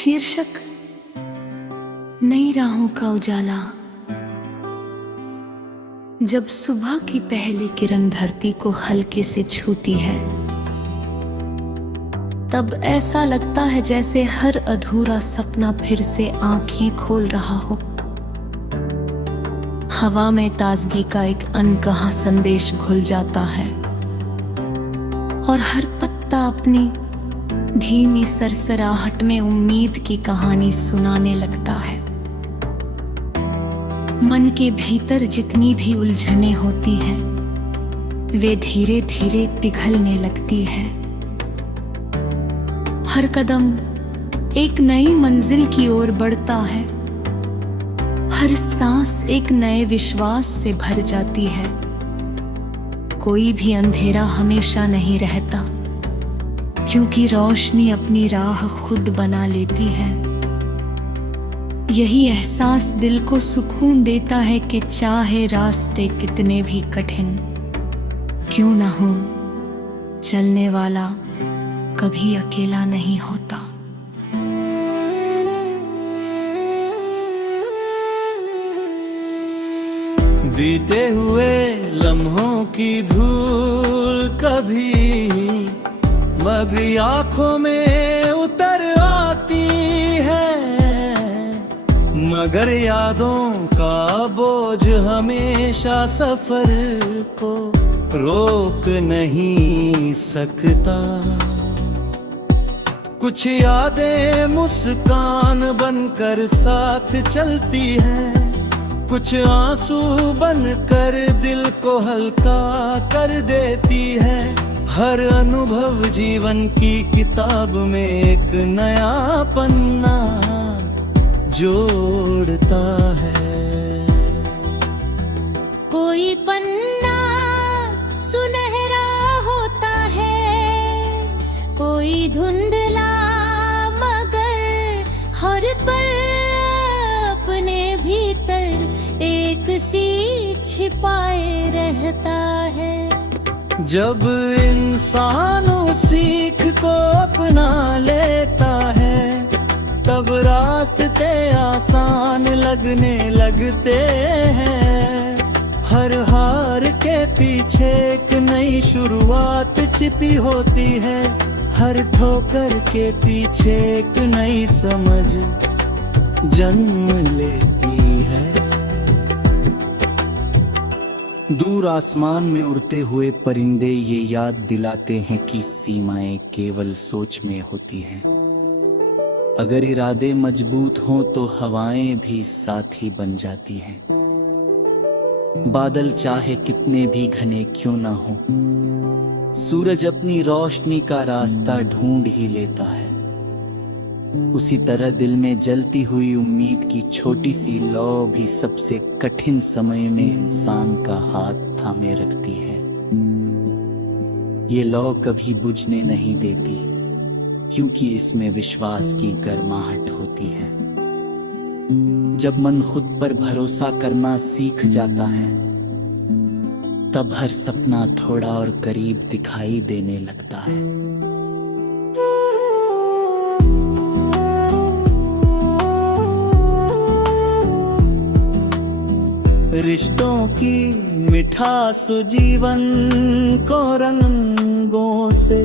शीर्षक नई राहों का उजाला। जब सुबह की पहली किरण धरती को हल्के से छूती है, तब ऐसा लगता है जैसे हर अधूरा सपना फिर से आंखें खोल रहा हो। हवा में ताजगी का एक अनकहा संदेश घुल जाता है और हर पत्ता अपनी धीमी सरसराहट में उम्मीद की कहानी सुनाने लगता है। मन के भीतर जितनी भी उलझनें होती हैं, वे धीरे धीरे पिघलने लगती हैं। हर कदम एक नई मंजिल की ओर बढ़ता है, हर सांस एक नए विश्वास से भर जाती है। कोई भी अंधेरा हमेशा नहीं रहता, क्योंकि रोशनी अपनी राह खुद बना लेती है। यही एहसास दिल को सुकून देता है कि चाहे रास्ते कितने भी कठिन क्यों न हो, चलने वाला कभी अकेला नहीं होता। बीते हुए लम्हों की धूल कभी मभी आंखों में उतर आती है, मगर यादों का बोझ हमेशा सफर को रोक नहीं सकता। कुछ यादें मुस्कान बनकर साथ चलती हैं, कुछ आंसू बनकर दिल को हल्का कर देती है। हर अनुभव जीवन की किताब में एक नया पन्ना जोड़ता है। कोई पन्ना सुनहरा होता है, कोई धुंधला, मगर हर पल अपने भीतर एक सीख छिपाए रहता है। जब इंसान उस सीख को अपना लेता है, तब रास्ते आसान लगने लगते हैं। हर हार के पीछे एक नई शुरुआत छिपी होती है, हर ठोकर के पीछे एक नई समझ जन्म लेती है। दूर आसमान में उड़ते हुए परिंदे ये याद दिलाते हैं कि सीमाएं केवल सोच में होती हैं। अगर इरादे मजबूत हों तो हवाएं भी साथी बन जाती हैं। बादल चाहे कितने भी घने क्यों ना हो, सूरज अपनी रोशनी का रास्ता ढूंढ ही लेता है। उसी तरह दिल में जलती हुई उम्मीद की छोटी सी लौ भी सबसे कठिन समय में इंसान का हाथ थामे रखती है। ये लौ कभी बुझने नहीं देती, क्योंकि इसमें विश्वास की गर्माहट होती है। जब मन खुद पर भरोसा करना सीख जाता है, तब हर सपना थोड़ा और करीब दिखाई देने लगता है। रिश्तों की मिठास जीवन को रंगों से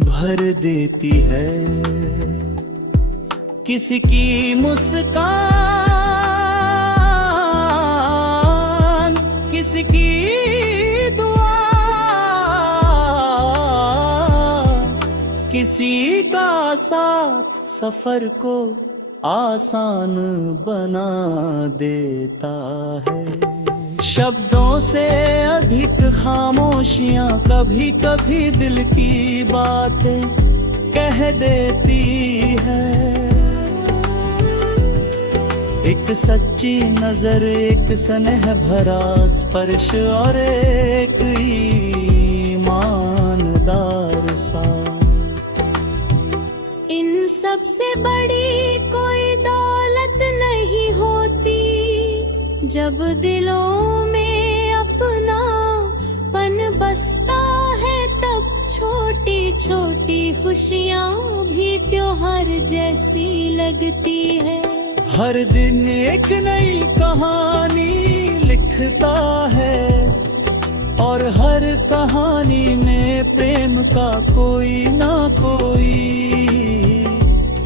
भर देती है। किसी की मुस्कान, किसी की दुआ, किसी का साथ सफर को आसान बना देता है। शब्दों से अधिक खामोशियां कभी कभी दिल की बातें कह देती है। एक सच्ची नजर, एक स्नेह भरा स्पर्श और एक ईमानदार साथ, इन सबसे बड़ी कोई दौलत नहीं होती। जब दिलों में अपना पन बसता है, तब छोटी छोटी खुशियाँ भी त्योहार जैसी लगती है। हर दिन एक नई कहानी लिखता है और हर कहानी में प्रेम का कोई ना कोई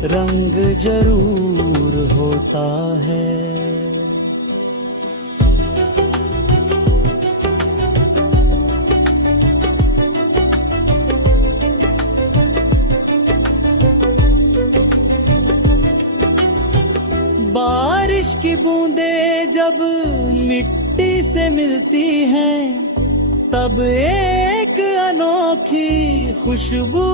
रंग जरूर होता है। बारिश की बूंदें जब मिट्टी से मिलती हैं, तब एक अनोखी खुशबू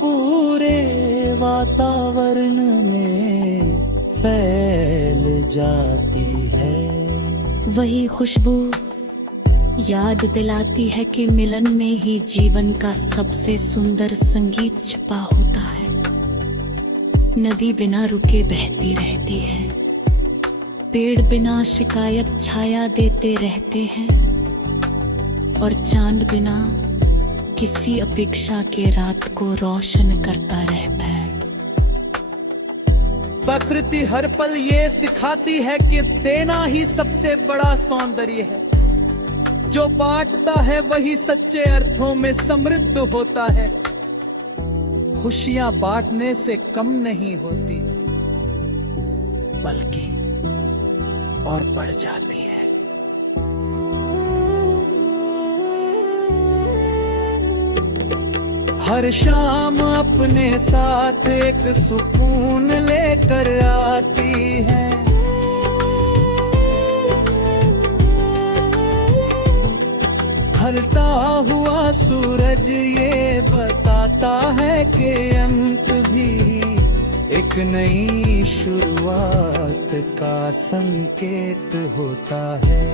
पूरे वातावरण में फैल जाती है। वही खुशबू याद दिलाती है कि मिलन में ही जीवन का सबसे सुंदर संगीत छिपा होता है। नदी बिना रुके बहती रहती है, पेड़ बिना शिकायत छाया देते रहते हैं और चांद बिना किसी अपेक्षा के रात को रोशन करता रहता है। प्रकृति हर पल ये सिखाती है कि देना ही सबसे बड़ा सौंदर्य है। जो बांटता है वही सच्चे अर्थों में समृद्ध होता है। खुशियां बांटने से कम नहीं होती, बल्कि और बढ़ जाती है। हर शाम अपने साथ एक सुकून लेकर आती है। ढलता हुआ सूरज ये बताता है कि अंत भी एक नई शुरुआत का संकेत होता है।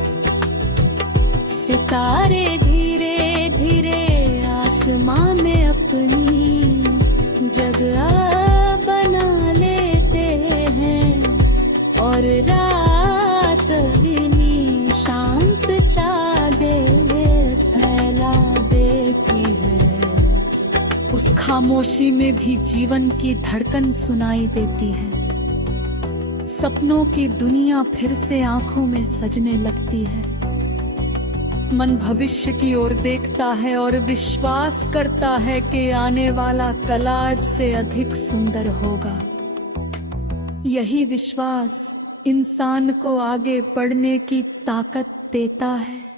सितारे धीरे धीरे आसमां में अपनी जगह बना लेते हैं और रात भी शांत चादर फैला देती है। उस खामोशी में भी जीवन की धड़कन सुनाई देती है। सपनों की दुनिया फिर से आंखों में सजने लगती है। मन भविष्य की ओर देखता है और विश्वास करता है कि आने वाला कल आज से अधिक सुंदर होगा। यही विश्वास इंसान को आगे बढ़ने की ताकत देता है।